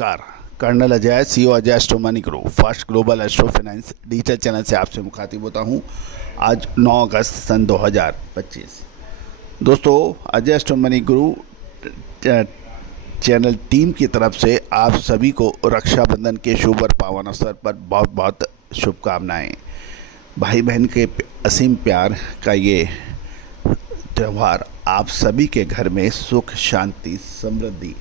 नमस्कार। Colonel Ajay, CEO Ajay astro money group first global astro finance digital channel से आपसे मुखातिब होता हूं। आज 9 अगस्त सन 2025। दोस्तों, Ajay astro money group channel team की तरफ से आप सभी को रक्षाबंधन के शुभ और पावन अवसर पर बहुत बहुत शुभकामनाएं। भाई बहन के असीम प्यार का ये त्यौहार आप सभी के घर में सुख, शांति, समृद्धि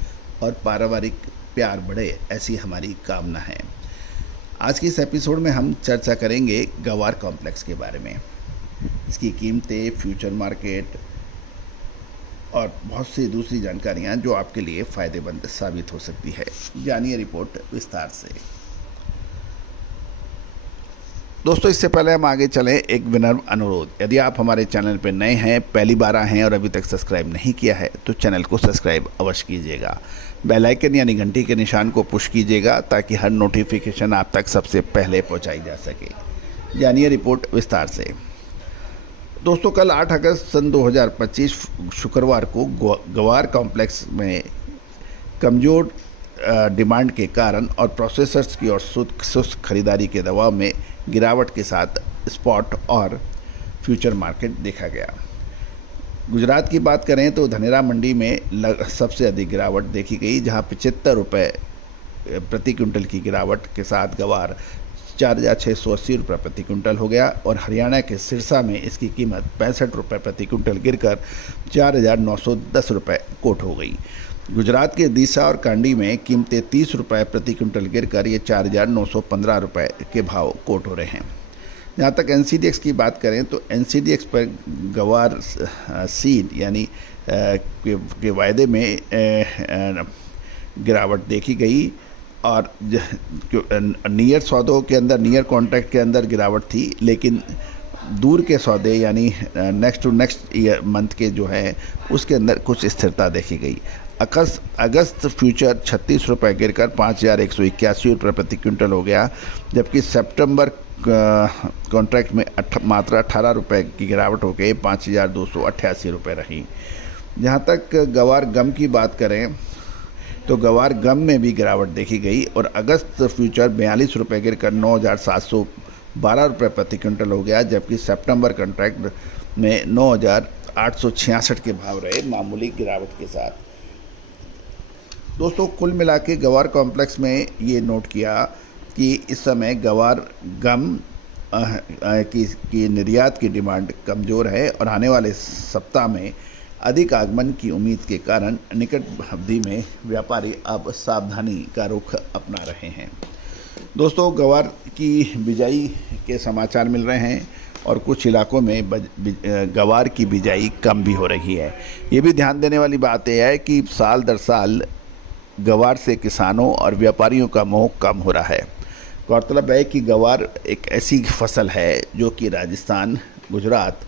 और पारिवारिक प्यार बढ़े, ऐसी हमारी कामना है। आज के इस एपिसोड में हम चर्चा करेंगे गवार कॉम्प्लेक्स के बारे में, इसकी कीमतें, फ्यूचर मार्केट और बहुत सी दूसरी जानकारियां जो आपके लिए फ़ायदेमंद साबित हो सकती है। जानिए रिपोर्ट विस्तार से। दोस्तों, इससे पहले हम आगे चलें, एक विनम्र अनुरोध। यदि आप हमारे चैनल पर नए हैं, पहली बार आए हैं और अभी तक सब्सक्राइब नहीं किया है तो चैनल को सब्सक्राइब अवश्य कीजिएगा। बेल आइकन यानी घंटी के निशान को पुश कीजिएगा ताकि हर नोटिफिकेशन आप तक सबसे पहले पहुंचाई जा सके। जानिए रिपोर्ट विस्तार से। दोस्तों, कल 8 अगस्त सन 2025 शुक्रवार को गवार कॉम्प्लेक्स में कमज़ोर डिमांड के कारण और प्रोसेसर्स की और सुस्त खरीदारी के दबाव में गिरावट के साथ स्पॉट और फ्यूचर मार्केट देखा गया। गुजरात की बात करें तो धनेरा मंडी में सबसे अधिक गिरावट देखी गई, जहां 75 रुपये प्रति क्विंटल की गिरावट के साथ गवार 4,680 रुपये प्रति क्विंटल हो गया और हरियाणा के सिरसा में इसकी कीमत 65 रुपये प्रति क्विंटल गिरकर 4,910 रुपये कोट हो गई। गुजरात के दीसा और कांडी में कीमतें 30 रुपये प्रति क्विंटल गिरकर ये 4,915 रुपये के भाव कोट हो रहे हैं। जहाँ तक NCDX की बात करें तो NCDX पर गवार सीड यानी के वायदे में गिरावट देखी गई और नियर सौदों के अंदर, नियर कॉन्ट्रैक्ट के अंदर गिरावट थी, लेकिन दूर के सौदे यानी next to next year month के जो है उसके अंदर कुछ स्थिरता देखी गई। अगस्त फ्यूचर 36 रुपये गिरकर 5,181 रुपये प्रति क्विंटल हो गया, जबकि सितंबर कॉन्ट्रैक्ट में मात्र 18 रुपये की गिरावट हो गई 5,288 रुपये रही। जहाँ तक गवार गम की बात करें तो गवार गम में भी गिरावट देखी गई और अगस्त फ्यूचर 42 रुपये गिरकर 9,712 रुपये प्रति क्विंटल हो गया, जबकि सितंबर कॉन्ट्रैक्ट में 9,866 के भाव रहे, मामूली गिरावट के साथ। दोस्तों, कुल मिला के गवार कॉम्प्लेक्स में ये नोट किया कि इस समय गवार गम की निर्यात की डिमांड कमज़ोर है और आने वाले सप्ताह में अधिक आगमन की उम्मीद के कारण निकट अवधि में व्यापारी अब सावधानी का रुख अपना रहे हैं। दोस्तों, गवार की बिजाई के समाचार मिल रहे हैं और कुछ इलाकों में गवार की बिजाई कम भी हो रही है। ये भी ध्यान देने वाली बात यह है कि साल दर साल गवार से किसानों और व्यापारियों का मोह कम हो रहा है। गौरतलब है कि गवार एक ऐसी फसल है जो कि राजस्थान, गुजरात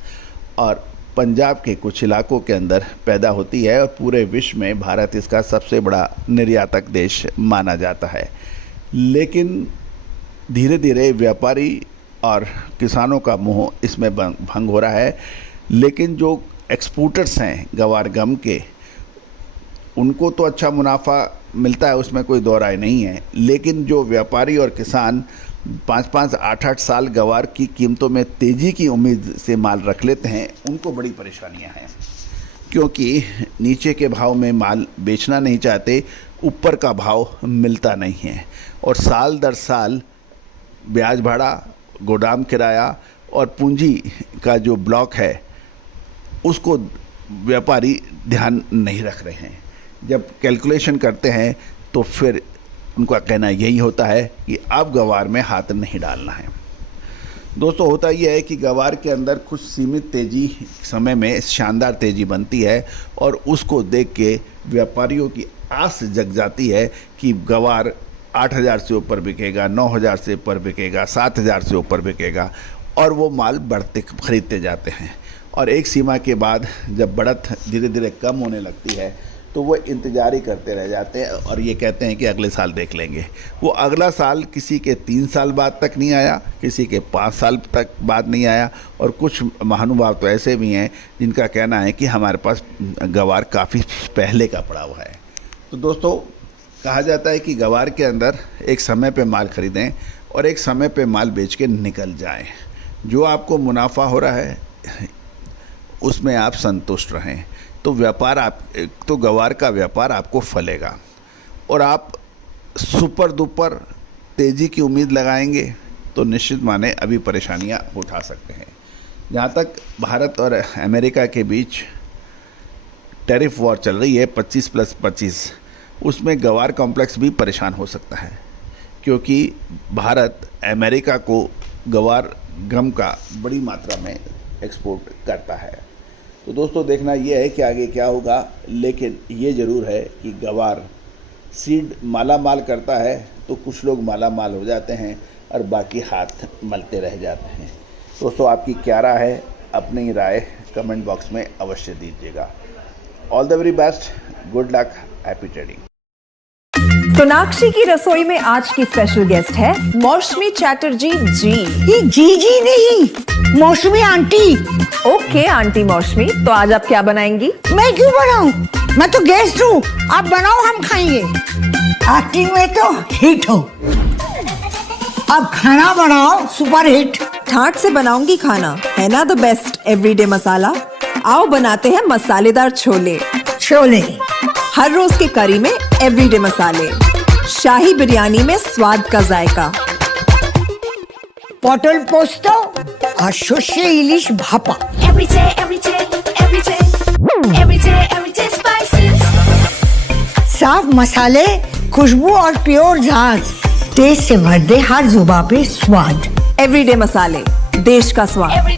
और पंजाब के कुछ इलाकों के अंदर पैदा होती है और पूरे विश्व में भारत इसका सबसे बड़ा निर्यातक देश माना जाता है। लेकिन धीरे धीरे व्यापारी और किसानों का मोह इसमें भंग हो रहा है। लेकिन जो एक्सपोर्टर्स हैं गवार गम के, उनको तो अच्छा मुनाफा मिलता है, उसमें कोई दो राय नहीं है, लेकिन जो व्यापारी और किसान 5-5, 8-8 साल गवार की कीमतों में तेज़ी की उम्मीद से माल रख लेते हैं, उनको बड़ी परेशानियां हैं, क्योंकि नीचे के भाव में माल बेचना नहीं चाहते, ऊपर का भाव मिलता नहीं है और साल दर साल ब्याज भाड़ा, गोदाम किराया और पूंजी का जो ब्लॉक है उसको व्यापारी ध्यान नहीं रख रहे हैं। जब कैलकुलेशन करते हैं तो फिर उनका कहना यही होता है कि अब गवार में हाथ नहीं डालना है। दोस्तों, होता यह है कि गवार के अंदर कुछ सीमित तेज़ी समय में शानदार तेज़ी बनती है और उसको देख के व्यापारियों की आस जग जाती है कि गवार 8,000 से ऊपर बिकेगा, 9,000 से ऊपर बिकेगा, 7,000 से ऊपर बिकेगा और वो माल बढ़ते खरीदते जाते हैं। और एक सीमा के बाद जब बढ़त धीरे धीरे कम होने लगती है तो वो इंतज़ार ही करते रह जाते हैं और ये कहते हैं कि अगले साल देख लेंगे। वो अगला साल किसी के 3 साल बाद तक नहीं आया, किसी के 5 साल तक बाद नहीं आया और कुछ महानुभाव तो ऐसे भी हैं जिनका कहना है कि हमारे पास गवार काफ़ी पहले का पड़ा हुआ है। तो दोस्तों, कहा जाता है कि गवार के अंदर एक समय पे माल खरीदें और एक समय पे माल बेच के निकल जाएं। जो आपको मुनाफा हो रहा है उसमें आप संतुष्ट रहें, तो गवार का व्यापार आपको फलेगा और आप सुपर दुपर तेज़ी की उम्मीद लगाएंगे तो निश्चित माने अभी परेशानियां उठा सकते हैं। जहाँ तक भारत और अमेरिका के बीच टैरिफ वॉर चल रही है 25+25, उसमें गवार कॉम्प्लेक्स भी परेशान हो सकता है, क्योंकि भारत अमेरिका को गवार गम का बड़ी मात्रा में एक्सपोर्ट करता है। तो दोस्तों देखना ये है कि आगे क्या होगा, लेकिन ये ज़रूर है कि गवार सीड माला माल करता है तो कुछ लोग माला माल हो जाते हैं और बाकी हाथ मलते रह जाते हैं। दोस्तों आपकी क्या राय है, अपनी राय कमेंट बॉक्स में अवश्य दीजिएगा। All the very best, good luck, happy trading. Sonakshi की रसोई में आज की स्पेशल गेस्ट है मौसमी चैटर्जी जी। ये जी नहीं, मौसमी आंटी। ओके आंटी मौसमी, तो आज आप क्या बनाएंगी? मैं क्यों बनाऊं, मैं तो गेस्ट हूँ। आप बनाओ, हम खाएंगे। एक्टिंग में तो हिट हो, अब खाना बनाओ सुपर हिट। ठाट से बनाऊंगी खाना, है ना द बेस्ट एवरीडे मसाला। आओ बनाते हैं मसालेदार छोले। छोले हर रोज के करी में एवरीडे मसाले, शाही बिरयानी में स्वाद का जायका, पटल पोस्तो और सर्षे इलिश भापा। साफ मसाले, खुशबू और प्योर झांझ, टेस्ट से भर दे हर जुबान पे स्वाद। एवरीडे मसाले, देश का स्वाद।